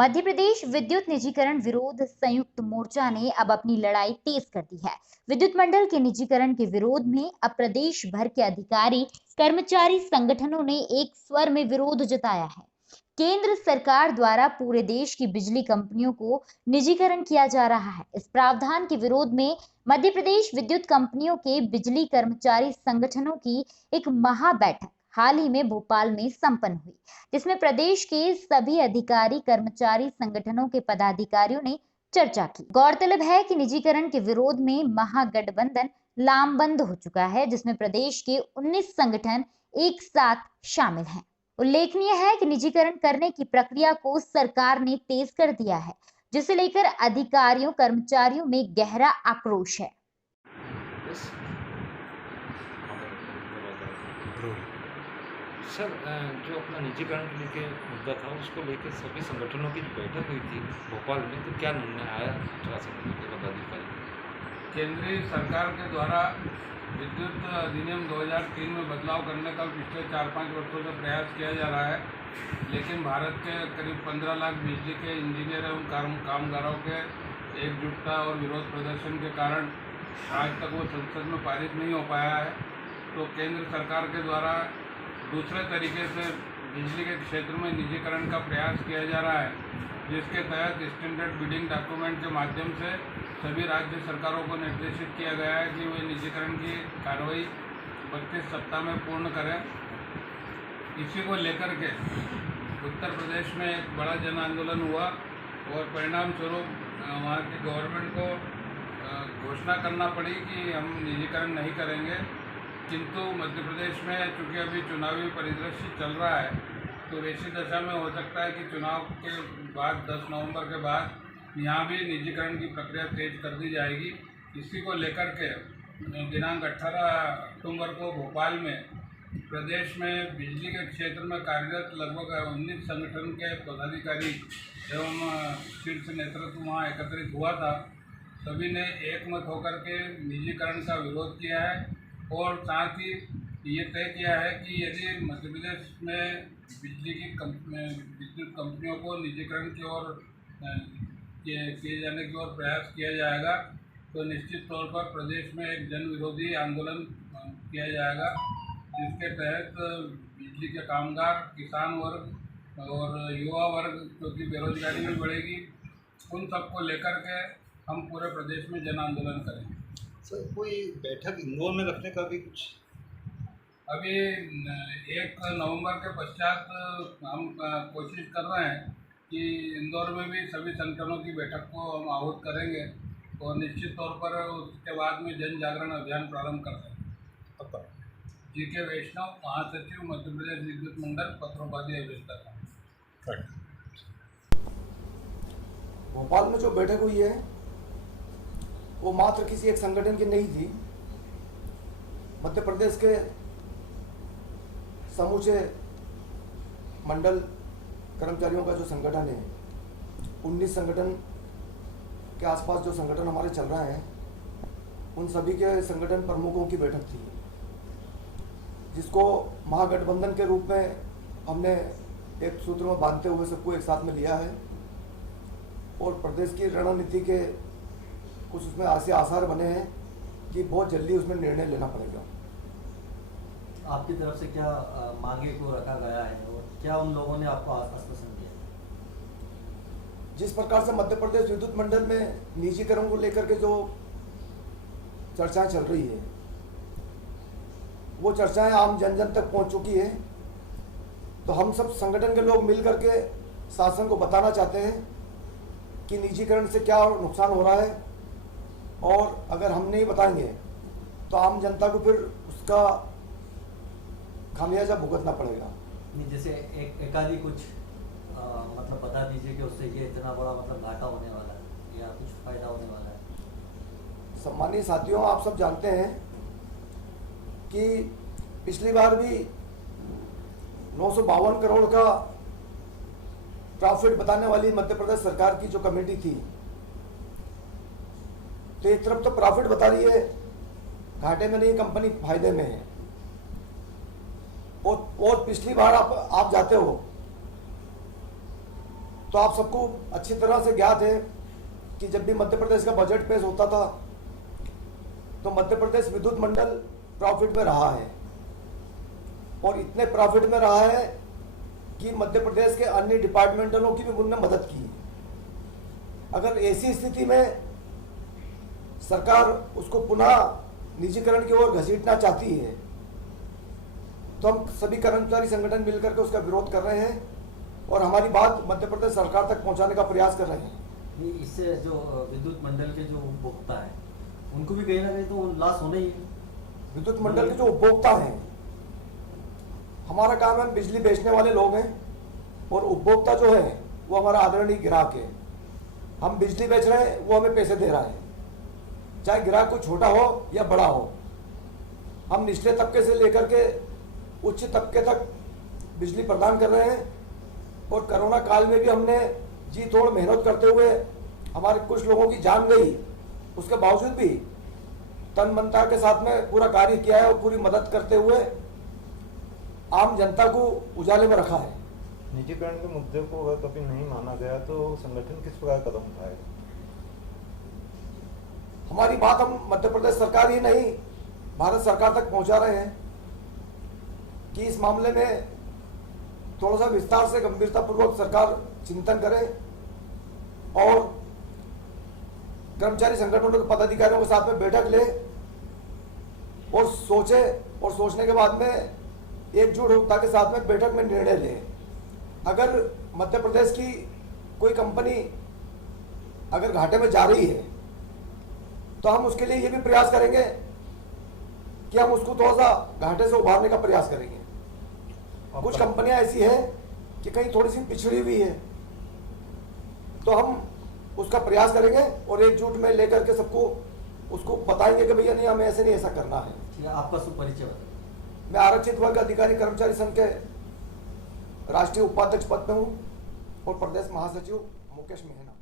मध्य प्रदेश विद्युत निजीकरण विरोध संयुक्त मोर्चा ने अब अपनी लड़ाई तेज कर दी है। विद्युत मंडल के निजीकरण के विरोध में अब प्रदेश भर के अधिकारी कर्मचारी संगठनों ने एक स्वर में विरोध जताया है। केंद्र सरकार द्वारा पूरे देश की बिजली कंपनियों को निजीकरण किया जा रहा है। इस प्रावधान के विरोध में मध्य प्रदेश विद्युत कंपनियों के बिजली कर्मचारी संगठनों की एक महा बैठक हाल ही में भोपाल में संपन्न हुई, जिसमें प्रदेश के सभी अधिकारी कर्मचारी संगठनों के पदाधिकारियों ने चर्चा की। गौरतलब है कि निजीकरण के विरोध में महागठबंधन लामबंद हो चुका है, जिसमें प्रदेश के 19 संगठन एक साथ शामिल हैं। उल्लेखनीय है कि निजीकरण करने की प्रक्रिया को सरकार ने तेज कर दिया है, जिसे लेकर अधिकारियों कर्मचारियों में गहरा आक्रोश है। सर, जो अपना निजीकरण को लेके मुद्दा था उसको लेकर सभी संगठनों की जो बैठक हुई थी भोपाल में, तो क्या निर्णय आया थोड़ा सा पदाधिकारी? केंद्रीय सरकार के द्वारा विद्युत अधिनियम 2003 में बदलाव करने का पिछले 4-5 वर्षों से प्रयास किया जा रहा है, लेकिन भारत के करीब 15 लाख बिजली के इंजीनियर एवं कामगारों के एकजुटता और विरोध प्रदर्शन के कारण आज तक वो संसद में पारित नहीं हो पाया है। तो केंद्र सरकार के द्वारा दूसरे तरीके से बिजली के क्षेत्र में निजीकरण का प्रयास किया जा रहा है, जिसके तहत स्टैंडर्ड बिडिंग डॉक्यूमेंट के माध्यम से सभी राज्य सरकारों को निर्देशित किया गया है कि वे निजीकरण की कार्रवाई 32 सप्ताह में पूर्ण करें। इसी को लेकर के उत्तर प्रदेश में एक बड़ा जन आंदोलन हुआ और परिणाम स्वरूप वहाँ की गवर्नमेंट को घोषणा करना पड़ी कि हम निजीकरण नहीं करेंगे। किंतु मध्य प्रदेश में चूँकि अभी चुनावी परिदृश्य चल रहा है, तो ऐसी दशा में हो सकता है कि चुनाव के बाद 10 नवंबर के बाद यहाँ भी निजीकरण की प्रक्रिया तेज कर दी जाएगी। इसी को लेकर के दिनांक 18 अक्टूबर को भोपाल में प्रदेश में बिजली के क्षेत्र में कार्यरत लगभग 19 संगठन के पदाधिकारी एवं शीर्ष नेतृत्व वहाँ एकत्रित हुआ था। सभी ने एकमत होकर के निजीकरण का विरोध किया है और साथ ही ये तय किया है कि यदि मध्य प्रदेश में बिजली की विद्युत कंपनियों को निजीकरण की ओर किए जाने की ओर प्रयास किया जाएगा, तो निश्चित तौर पर प्रदेश में एक जन विरोधी आंदोलन किया जाएगा, जिसके तहत बिजली के कामगार, किसान वर्ग और युवा वर्ग, क्योंकि बेरोजगारी भी बढ़ेगी, उन सबको लेकर के हम पूरे प्रदेश में जन आंदोलन करेंगे। सर, कोई बैठक इंदौर में रखने का भी कुछ? अभी 1 नवंबर के पश्चात हम कोशिश कर रहे हैं कि इंदौर में भी सभी संगठनों की बैठक को हम आहूत करेंगे और निश्चित तौर पर उसके बाद में जन जागरण अभियान प्रारंभ कर देंगे। जी.के. वैष्णव, महासचिव, मध्य प्रदेश विद्युत मंडल, पत्रोपाध्याय अभियंता। भोपाल में जो बैठक हुई है वो मात्र किसी एक संगठन की नहीं थी। मध्य प्रदेश के समूचे मंडल कर्मचारियों का जो संगठन है, 19 संगठन के आसपास जो संगठन हमारे चल रहे हैं, उन सभी के संगठन प्रमुखों की बैठक थी, जिसको महागठबंधन के रूप में हमने एक सूत्र में बांधते हुए सबको एक साथ में लिया है और प्रदेश की रणनीति के कुछ उसमें ऐसे आसार बने हैं कि बहुत जल्दी उसमें निर्णय लेना पड़ेगा। आपकी तरफ से क्या मांगे को रखा गया है और क्या उन लोगों ने आपको आश्वासन दिया? जिस प्रकार से मध्य प्रदेश विद्युत मंडल में निजीकरण को लेकर के जो चर्चाएं चल रही है, वो चर्चाएं आम जन जन तक पहुंच चुकी है। तो हम सब संगठन के लोग मिल करके शासन को बताना चाहते हैं कि निजीकरण से क्या नुकसान हो रहा है, और अगर हम नहीं बताएंगे तो आम जनता को फिर उसका खामियाजा भुगतना पड़ेगा। नहीं, जैसे एकाधी कुछ मतलब बता दीजिए कि उससे ये इतना बड़ा मतलब घाटा होने वाला है या कुछ फायदा होने वाला है। सम्मानीय साथियों, आप सब जानते हैं कि पिछली बार भी 952 करोड़ का प्रॉफिट बताने वाली मध्य प्रदेश सरकार की जो कमेटी थी, तो एक तरफ तो प्रॉफिट बता रही है, घाटे में नहीं, कंपनी फायदे में है। और पिछली बार आप जाते हो तो आप सबको अच्छी तरह से ज्ञात है कि जब भी मध्य प्रदेश का बजट पेश होता था तो मध्य प्रदेश विद्युत मंडल प्रॉफिट में रहा है, और इतने प्रॉफिट में रहा है कि मध्य प्रदेश के अन्य डिपार्टमेंटलों की भी उनने मदद की। अगर ऐसी स्थिति में सरकार उसको पुनः निजीकरण की ओर घसीटना चाहती है तो हम सभी कर्मचारी संगठन मिलकर के उसका विरोध कर रहे हैं और हमारी बात मध्य प्रदेश सरकार तक पहुंचाने का प्रयास कर रहे हैं। ये इससे जो विद्युत मंडल के जो उपभोक्ता है उनको भी कहीं ना कहीं तो लॉस होना ही है। विद्युत मंडल के जो उपभोक्ता हैं, हमारा काम है बिजली बेचने वाले लोग हैं और उपभोक्ता जो है वो हमारा आदरणीय ग्राहक है। हम बिजली बेच रहे हैं, वो हमें पैसे दे रहा है, चाहे ग्राहक कोई छोटा हो या बड़ा हो। हम निचले तबके से लेकर के उच्च तबके तक बिजली प्रदान कर रहे हैं और कोरोना काल में भी हमने जी तोड़ मेहनत करते हुए हमारे कुछ लोगों की जान गई, उसके बावजूद भी तन मनता के साथ में पूरा कार्य किया है और पूरी मदद करते हुए आम जनता को उजाले में रखा है। निजीकरण के मुद्दे को अगर कभी नहीं माना गया तो संगठन किस प्रकार कदम उठाएगा? हमारी बात हम मध्य प्रदेश सरकार ही नहीं भारत सरकार तक पहुंचा रहे हैं कि इस मामले में थोड़ा सा विस्तार से गंभीरता पूर्वक सरकार चिंतन करे और कर्मचारी संगठनों के पदाधिकारियों के साथ में बैठक ले और सोचे, और सोचने के बाद में एकजुटता के साथ में बैठक में निर्णय ले। अगर मध्य प्रदेश की कोई कंपनी अगर घाटे में जा रही है तो हम उसके लिए ये भी प्रयास करेंगे कि हम उसको थोड़ा सा घाटे से उभारने का प्रयास करेंगे। कुछ कंपनियां ऐसी हैं कि कहीं थोड़ी सी पिछड़ी हुई है, तो हम उसका प्रयास करेंगे और एकजुट में लेकर के सबको उसको बताएंगे कि भैया नहीं, हमें ऐसे नहीं, ऐसा करना है। ठीक है, आपका सुपरिचय बताइए। मैं आरक्षित वर्ग अधिकारी कर्मचारी संघ के राष्ट्रीय उपाध्यक्ष पद पे हूँ और प्रदेश महासचिव मुकेश मेहना।